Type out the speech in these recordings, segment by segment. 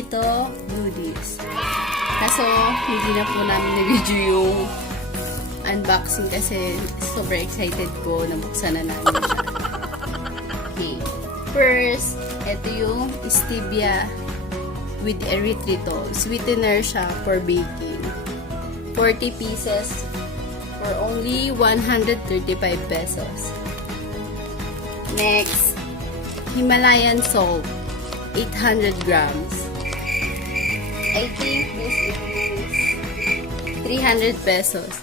KETO Goodies. Kaso, hindi na po namin na-video yung unboxing kasi super excited ko na buksan na namin siya. Okay. First, ito yung stevia with erythritol. Sweetener siya for baking. 40 pieces for only 135 pesos. Next, Himalayan salt, 800 grams. I think this is 300 pesos.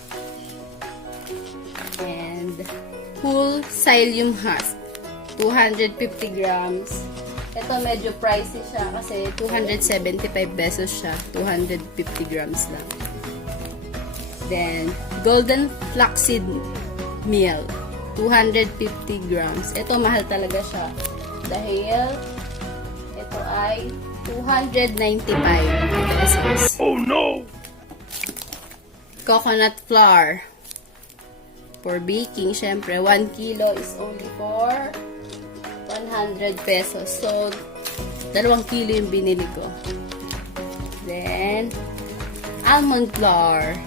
And whole psyllium husk, 250 grams. Ito medyo pricey siya kasi 275 pesos siya. 250 grams lang. Then, golden flaxseed meal, 250 grams. Ito mahal talaga siya. Dahil ito ay 295 pesos. Oh no! Coconut flour. For baking, syempre, 1 kilo is only for 100 pesos. So, 2 kilo yung binili ko. Then, almond flour.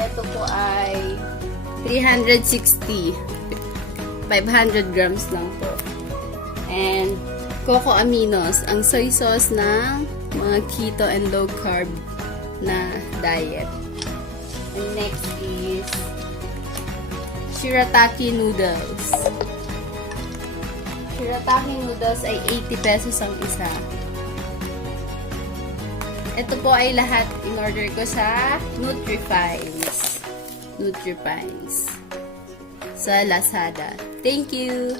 Ito po ay 360. 500 grams lang po. And, coco aminos. Ang soy sauce ng mga keto and low carb na diet. And next is shirataki noodles. Shirataki noodles ay 80 pesos ang isa. Ito po ay lahat in order ko sa Nutrifinds. Sa Lazada. Thank you!